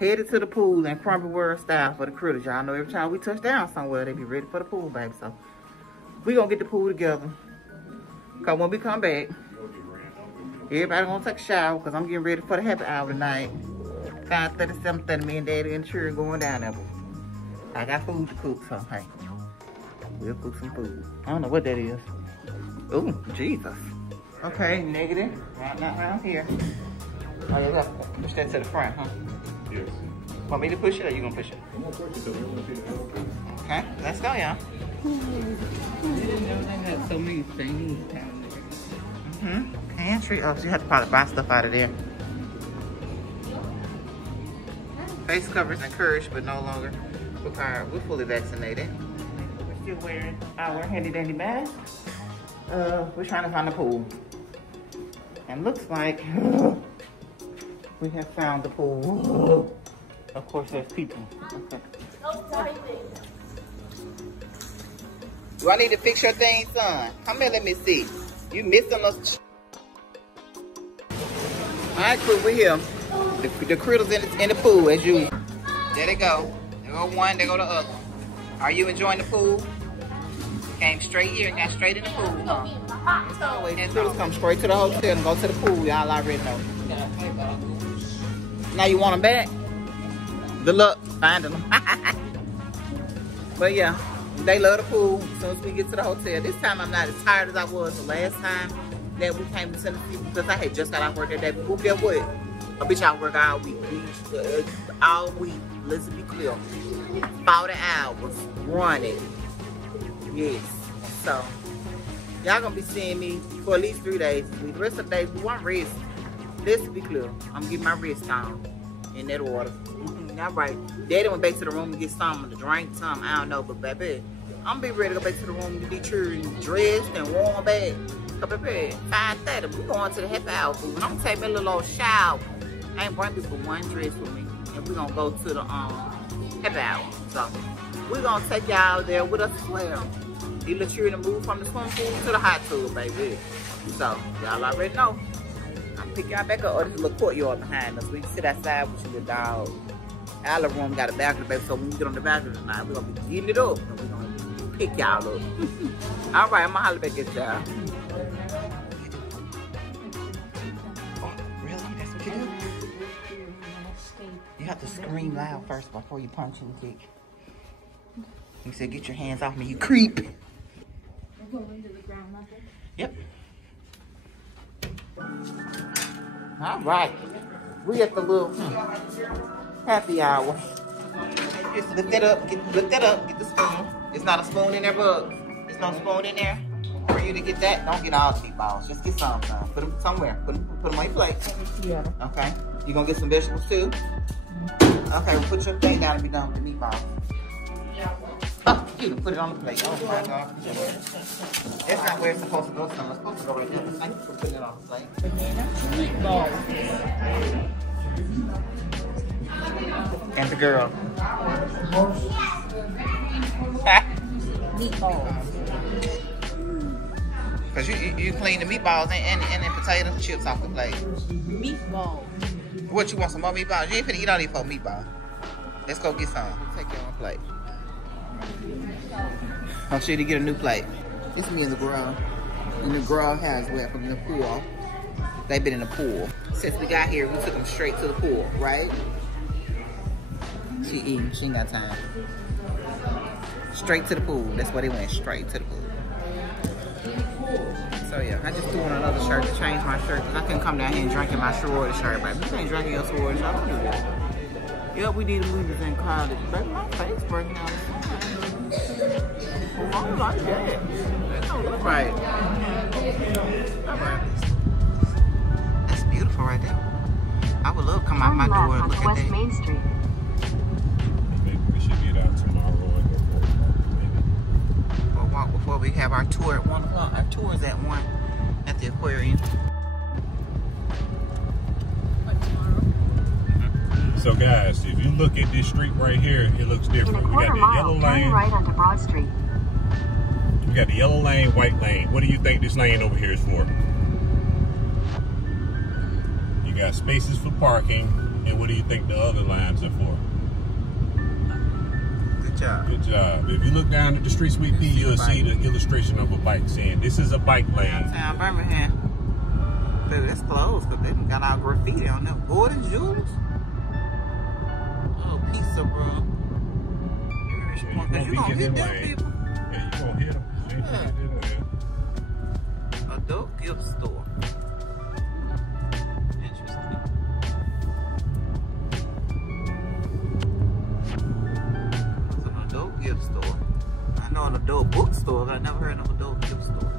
Headed to the pool in Crombie World style for the critters. Y'all know every time we touch down somewhere, they be ready for the pool, baby. So we gonna get the pool together. Cause when we come back, everybody gonna take a shower because I'm getting ready for the happy hour tonight. 5:30, 7:30, me and Daddy and the children going down there. I got food to cook, so hey, we'll cook some food. I don't know what that is. Oh, Jesus. Okay, negative. Not around here. Oh, you gotta push that to the front, huh? Yes. Want me to push it or you gonna push it? I'm gonna push it so we don't see the elevator. Okay, let's go, y'all. I didn't know they had so many things down there. Pantry. Oh, so you have to probably buy stuff out of there. Face covers encouraged, but no longer required. We're fully vaccinated. We're still wearing our handy dandy mask. We're trying to find the pool. And looks like we have found the pool. Of course, there's people. Okay. Do I need to fix your thing, son? Come here, let me see. You missing us. All right, crew, we're here. The critters in the pool, as usual. There they go. There go one, there go the other. Are you enjoying the pool? Came straight here and got straight in the pool, huh? And critters come straight to the hotel and go to the pool. Y'all already know. Now you want them back? Good luck finding them. But yeah, they love the pool. As soon as we get to the hotel. This time I'm not as tired as I was the last time that we came to Tennessee because I had just got out of work that day. But guess what? A bitch out work all week. All week. Let's be clear. 40 hours running. Yes. So y'all gonna be seeing me for at least 3 days. The rest of the days we want rest. Let's be clear. I'm getting my rest on in that order. All right. Daddy went back to the room to get something to drink, something. I don't know, but baby, I'm gonna be ready to go back to the room to be dressed and warm back. So baby, 5:30, we going to the happy hour food. And I'm gonna take me a little shower. I ain't bringing people one dress with me, and we're gonna go to the happy hour. So we're gonna take y'all there with us as well. You let you to move from the swimming pool to the hot tub, baby. So y'all already know. I'm pick y'all back up. Oh, there's a little courtyard behind us. We can sit outside with you, the dog. Our room got a balcony, baby. So when we get on the balcony tonight, we're gonna be getting it up, and we're gonna pick y'all up. All right, I'm gonna holler back at y'all. Oh, really? That's what you do? You have to scream loud first before you punch and kick. You said, "Get your hands off me, you creep." Yep. All right. We at the little happy hour. Just lift that up, lift that up, get the spoon. It's not a spoon in there, bug. There's no spoon in there. For you to get that, don't get all the meatballs. Just get some. Put them somewhere. Put them on your plate. Yeah. Okay. You gonna get some vegetables too? Okay, well, put your thing down and be done with the meatballs. Oh, you can put it on the plate. Oh my God. That's not where it's supposed to go, son. It's supposed to go right there. Thank you for putting it on the plate. Meatballs. And the girl. Meatballs. Cause you clean the meatballs and the potato chips off the plate. Meatballs. What, you want some more meatballs? You ain't finna eat all these 4 meatballs. Let's go get some. Take your own plate. I'll show you to get a new plate. It's me in the garage. In the garage house where from the pool. They've been in the pool. Since we got here, we took them straight to the pool, right? She eating, she ain't got time. Straight to the pool. That's where they went, straight to the pool. So yeah, I just threw on another shirt to change my shirt because I couldn't come down here and drink in my sorority shirt, baby. You ain't drinking your sorority shirt, don't do that. Yep, we did movies in college. Baby, my face breaking out. I don't like that. That don't look right. Alright. That's beautiful right there. I would love to come out my door and look at that. Main Street. Maybe we should get out tomorrow and go for a walk, maybe. We'll walk before we have our tour at 1 o'clock. Our tour is at 1 at the aquarium. So guys, if you look at this street right here, it looks different. We got the yellow lane. Right onto Broad Street. We got the yellow lane, white lane. What do you think this lane over here is for? You got spaces for parking. And what do you think the other lines are for? Good job. Good job. If you look down at the street sweep P, you'll see the illustration of a bike saying this is a bike lane. Downtown Birmingham. Baby, that's closed because they got all graffiti on them. Gordon Jewels. Oh, pizza, bro. You gonna hit them people. Yeah, you gonna hit them. Yeah. Adult gift store. Interesting. It's an adult gift store. I know an adult bookstore, but I never heard of an adult gift store.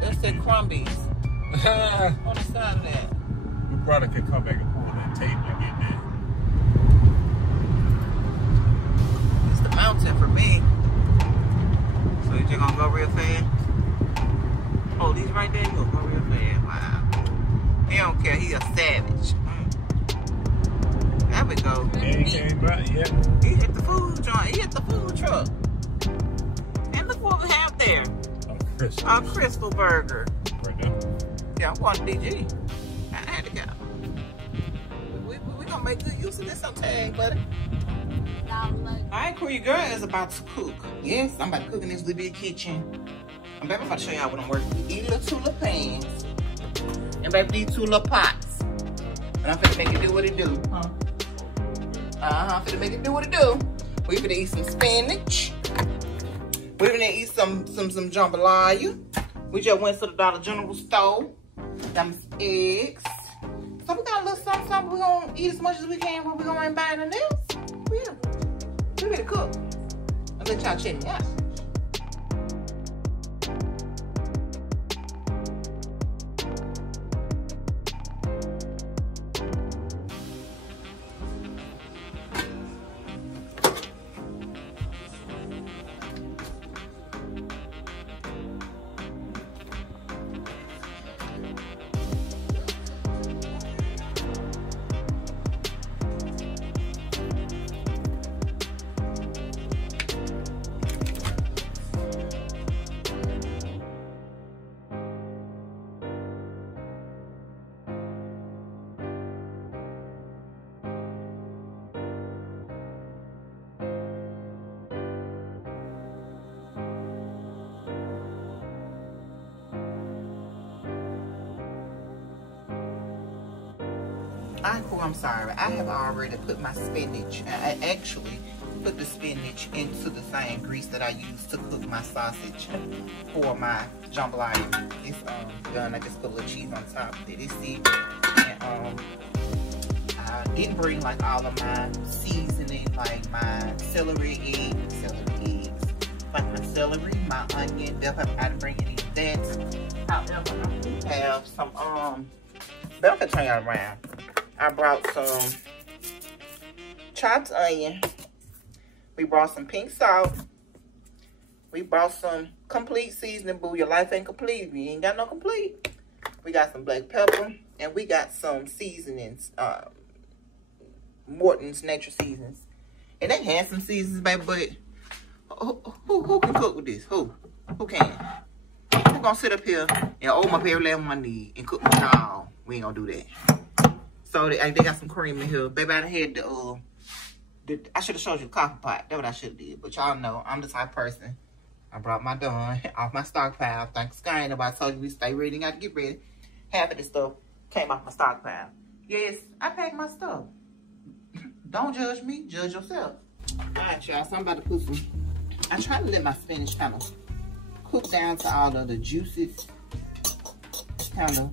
That's at Crombies. On the side of that. We probably could come back and pull that tape and get that. It's the mountain for me. So you just gonna go real fast? Oh, these right there, you gonna go real fast. Wow. He don't care, he a savage. There we go. He ain't right yet. He hit the food joint, he hit the food truck. And look what we have there. A Crystal Burger. Right there. Yeah, I'm going to DG. I had to go. We gonna make good use of this on tag, buddy. Alright, cool, your girl is about to cook. Yes, I'm about to cook in this little big kitchen. And baby, I'm about to show y'all what I'm working with. These little 2 little pans. And baby, these 2 little pots. And I'm finna make it do what it do. I'm finna make it do what it do. We finna eat some spinach. We're gonna eat some jambalaya. We just went to the Dollar General store. Got some eggs. So we got a little something. We're gonna eat as much as we can, but we're gonna ain't buying the else. We ready to cook. I'll let y'all check me out. I'm sorry, I have already put my spinach. I actually put the spinach into the same grease that I used to cook my sausage for my jambalaya. It's done. I just put a little cheese on top. Let it sit. And I didn't bring like all of my seasoning, like my celery eggs, like my celery, my onion, bell pepper. I didn't bring any of that. However, I do have some bell pepper. Turn y'all around. I brought some chopped onion. We brought some pink salt. We brought some complete seasoning. Boo, your life ain't complete if you ain't got no complete. We got some black pepper. And we got some seasonings. Morton's natural seasonings. And they had some seasonings, baby, but who can cook with this? Who can? Who gonna sit up here and open up every last one I need and cook? No, we ain't gonna do that. So they got some cream in here. Baby, I had I should have showed you the coffee pot. That's what I should have did. But y'all know, I'm the type of person. I brought my done off my stockpile. Thanks, Sky. Nobody told you we stay ready and got to get ready. Half of this stuff came off my stockpile. Yes, I packed my stuff. Don't judge me. Judge yourself. All right, y'all. So I'm about to put some... I try to let my spinach kind of cook down to all of the juices. Kind of...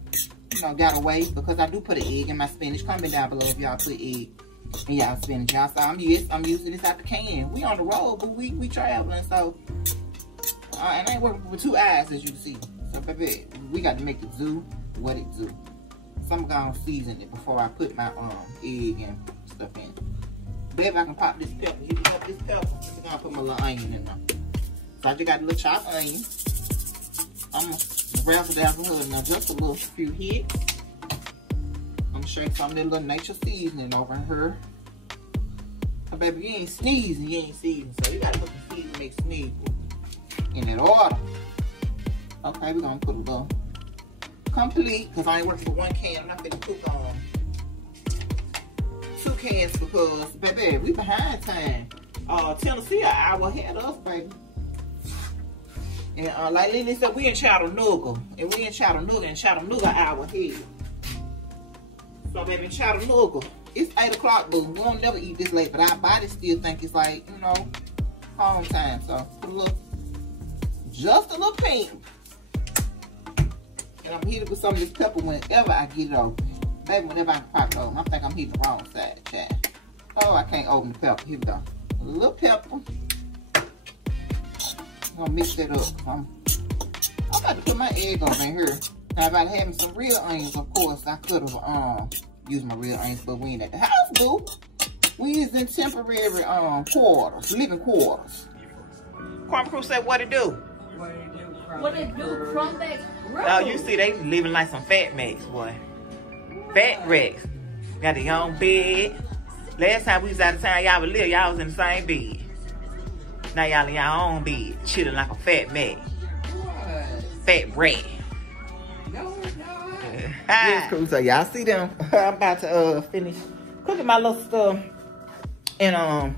you know, got away because I do put an egg in my spinach. Comment down below if y'all put egg in y'all spinach. Y'all saw I'm using this out the can. We on the road, but we traveling, so and I ain't working with 2 eyes as you can see. So baby, we got to make it do what it do. So I'm gonna season it before I put my egg and stuff in. Baby, I can pop this pepper. You can pop this pepper. I'm gonna put my little onion in there. So I just got a little chopped onion. I'm gonna razzle dazzle her now, just a little few hits. I'm gonna shake some of that little nature seasoning over her. Oh, baby, you ain't sneezing, you ain't seasoning. So you gotta put the seasoning to make sneeze in that order. Okay, we're gonna put a little complete because I ain't working for 1 can. I'm not gonna cook on 2 cans because, baby, we behind time. Tennessee an hour ahead of us, baby. And like Lily said, we in Chattanooga. And we in Chattanooga, and Chattanooga an hour ahead. So, baby, in Chattanooga, it's 8 o'clock, boo. We don't never eat this late, but our body still think it's like, you know, home time. So, put a little, just a little pink. And I'm heating with some of this pepper whenever I get it open. Baby, whenever I pop it open, I think I'm heating the wrong side, child. Oh, I can't open the pepper. Here we go. A little pepper. I'm gonna mix that up. I'm about to put my egg over in here. Now, if I'd had some real onions, of course, I could have used my real onions, but we ain't at the house, boo. We is in temporary quarters, living quarters. Crombe Crew said, what it do? What it do? Crombie. Oh, you see, they living like some fat Macs, boy. Fat Rex. Got a young bed. Last time we was out of town, y'all was little, y'all was in the same bed. Now y'all in y'all own bed, chilling like a fat Mac. What? Fat rat. No, it's not. Yes, cool. So y'all see them. I'm about to finish cooking my little stuff. And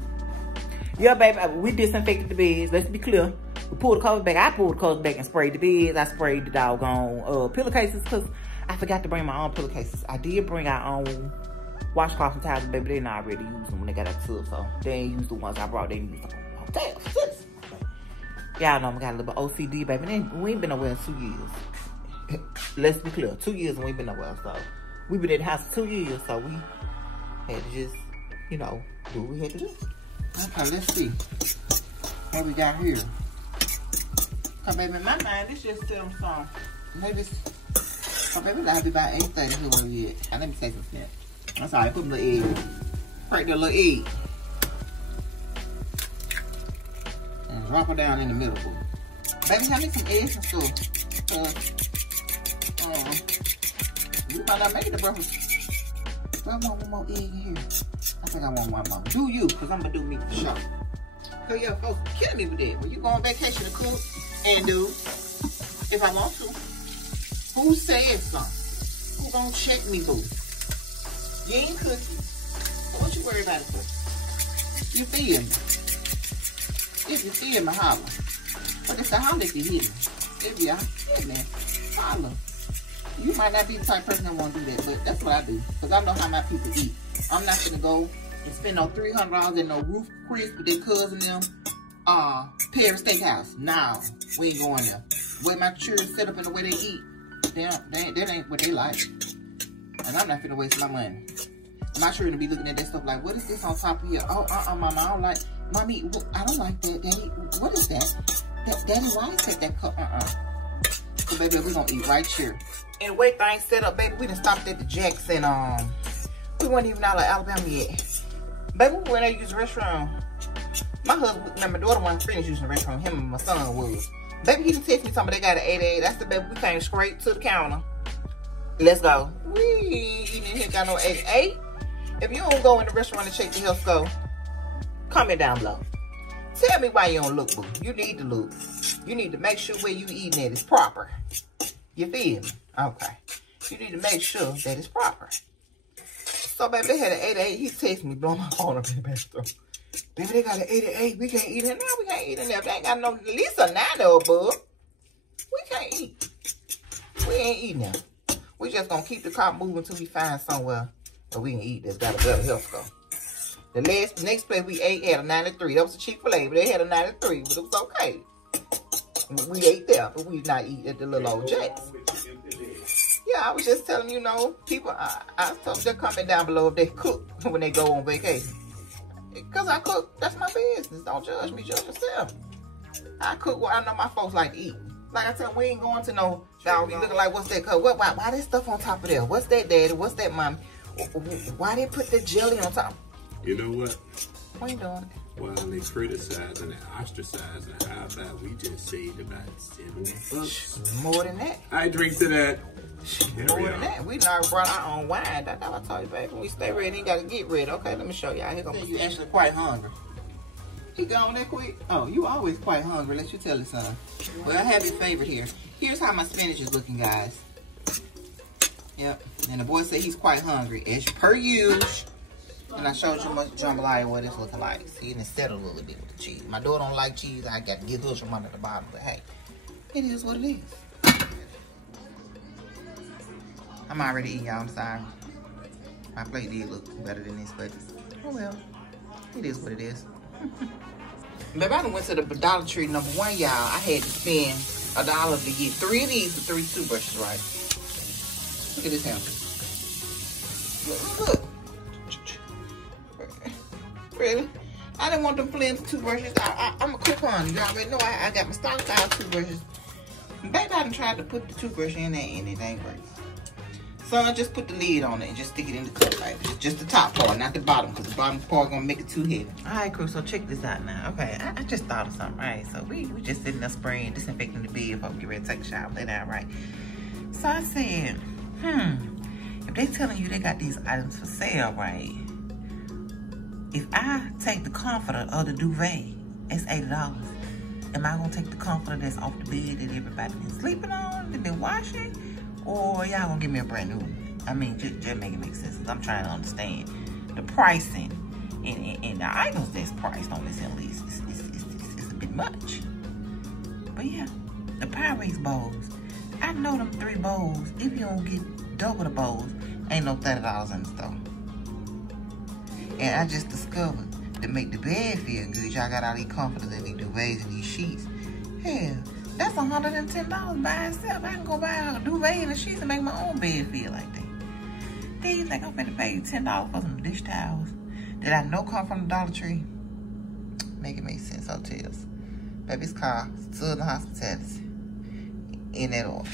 yeah, baby, we disinfected the beds. Let's be clear. We pulled the covers back. I pulled the covers back and sprayed the beds. I sprayed the doggone pillowcases because I forgot to bring my own pillowcases. I did bring our own washcloths and towels, baby. They not already used them when they got out the tub, so they ain't used the ones I brought. They used them. Hotel. Y'all know I got a little bit OCD, baby. We ain't been nowhere in 2 years. Let's be clear, 2 years and we ain't been nowhere. So we been in the house for 2 years, so we had to just, you know, do what we had to do. Okay, let's see what we got here. Cause baby, in my mind, it's just some maybe it's, oh baby, that'll be about 8:30 here where we at. Now, let me say some snap. I'm sorry, put a little egg. Break the little egg. And drop her down in the middle, boo. Baby, have me some eggs and stuff. We might not make it to breakfast. But I want one more egg in here. I think I want one more. Do you, because I'm going to do me for sure. So yeah, folks, kill me with that. When you go on vacation to cook and do, if I want to, who said something? Who gonna check me, boo? You ain't cooking. So what you worry about it for? You feel me? If you feel me, holler. But it's a holler if you hear me. If you hear me, holler. You might not be the type of person that want to do that, but that's what I do. Because I know how my people eat. I'm not going to go and spend no $300 in no Roof Chris with their cousin them Paris Steakhouse. No, we ain't going there. The way my children set up and the way they eat, that ain't what they like. And I'm not finna waste my money. My children be looking at that stuff like, what is this on top of here? Oh, mama, I don't like, mommy, I don't like that, daddy. What is that? Daddy, why is that cup? So, baby, we're gonna eat right here. And the way things set up, baby, we done stopped at the Jackson. We weren't even out of Alabama yet. Baby, we went there to use the restroom. My husband and my daughter wasn't finished using the restroom. Him and my son was. Baby, he done text me something. They got an 88. That's the baby. We came straight to the counter. Let's go. We ain't even here got no 88. If you don't go in the restaurant and check the health score, comment down below. Tell me why you don't look, boo. You need to look. You need to make sure where you eating at is proper. You feel me? Okay. You need to make sure that it's proper. So, baby, they had an 88. He texted me, blowing my phone up in the bathroom. Baby, they got an 88. We can't eat in there. We can't eat in there. They ain't got no, at least a 90 above. We can't eat. We ain't eating there. We just gonna keep the car moving until we find somewhere where we can eat that's got a better health score. The next place we ate had a 93. That was a Chick-fil-A, but they had a 93, but it was okay. We ate there, but we did not eat at the little old Jack's. Yeah, I was just telling you, know, people, I told them to comment down below if they cook when they go on vacation. Because I cook, that's my business. Don't judge me, judge yourself. I cook what I know my folks like to eat. Like I said, we ain't going to no, y'all be looking like, what's that color? Why that stuff on top of there? What's that, daddy? What's that, mommy? Why they put the jelly on top? You know what? What you doing? While they criticize and they ostracize and how about we just saved about $7. More than that. I drink to that. More than that. We never brought our own wine. That's how I told you, baby. When we stay ready, you gotta get ready. Okay, let me show y'all. Here you actually quite hungry. He gone that quick? Oh, you always quite hungry. Let you tell it, son. Well, I have his favorite here. Here's how my spinach is looking, guys. Yep. And the boy said he's quite hungry, as per usual. And I showed you much jambalaya what it's looking like. See, and it settled a little bit with the cheese. My daughter don't like cheese. I got to get her some at the bottom. But hey, it is what it is. I'm already eating, y'all. I'm sorry. My plate did look better than this, but oh well. It is what it is. Baby, I done went to the Dollar Tree #1, y'all. I had to spend $1 to get 3 of these for 3 toothbrushes, right? Look at this here. Look. Really? I didn't want them flimsy toothbrushes. I'm a coupon. You already know I got my stock style toothbrushes. Baby, I done tried to put the toothbrush in there and it ain't work. So I just put the lid on it and just stick it in the cup, baby. Just the top part, not the bottom, because the bottom part gonna make it too heavy. All right, crew, so check this out now. Okay, I just thought of something, right? So we just sitting there spraying, disinfecting the bed before we get ready to take a shower. Lay down, right? So I said, if they telling you they got these items for sale, right? If I take the comforter or the duvet, it's $80. Am I gonna take the comforter that's off the bed that everybody been sleeping on, they've been washing? Or y'all gonna give me a brand new one? I mean, just make it make sense. I'm trying to understand the pricing and the items that's priced on this at least. It's a bit much. But yeah, the Pyrex bowls. I know them 3 bowls. If you don't get double the bowls, ain't no $30 in the store. And I just discovered to make the bed feel good, y'all got all these comforters and these duvets and these sheets. Hell, that's $110 by itself. I can go buy a duvet and a sheets and make my own bed feel like that. Then you think I'm finna pay $10 for some dish towels that I know come from the Dollar Tree? Make it make sense, hotels. Baby, it's called Southern Hospitality. In that order.